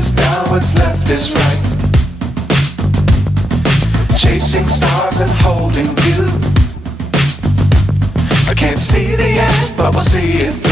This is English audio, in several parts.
is down, what's left is right. Chasing stars and holding you. I can't see the end, but we'll see it through.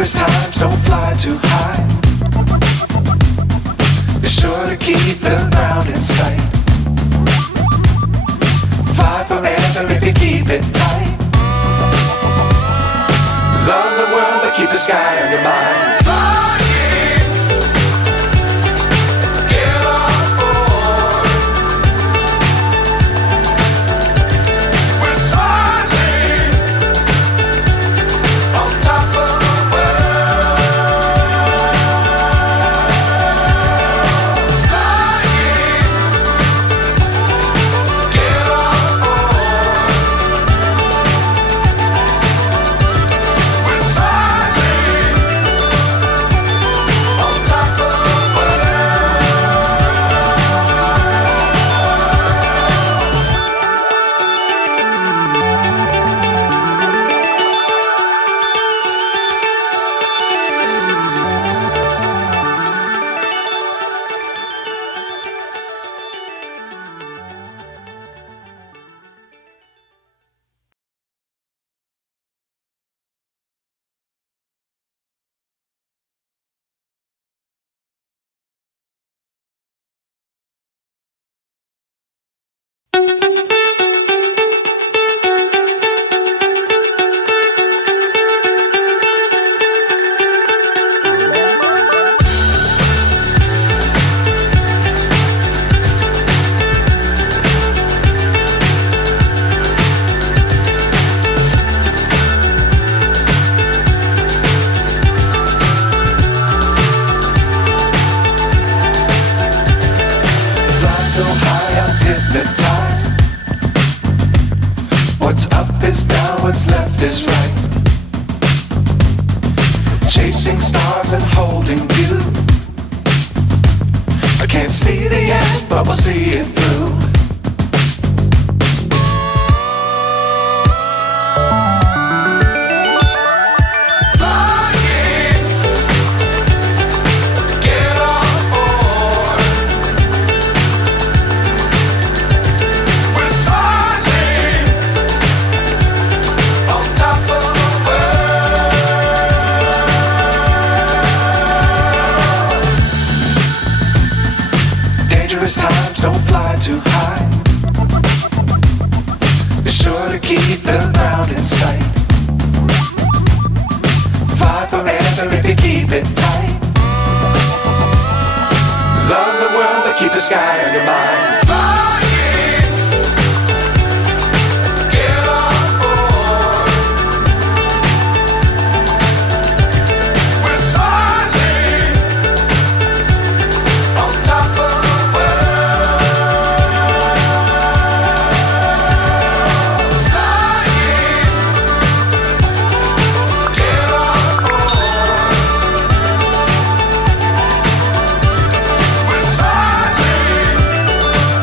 Times don't fly too high. Be sure to keep the ground in sight. Fly forever if you keep it tight. Love the world but keep the sky on your mind. So high I'm hypnotized. What's up is down, what's left is right. Chasing stars and holding you. I can't see the end, but we'll see it through. Times don't fly too high. Be sure to keep the ground in sight. Fly forever if you keep it tight. Love the world but keep the sky on your mind.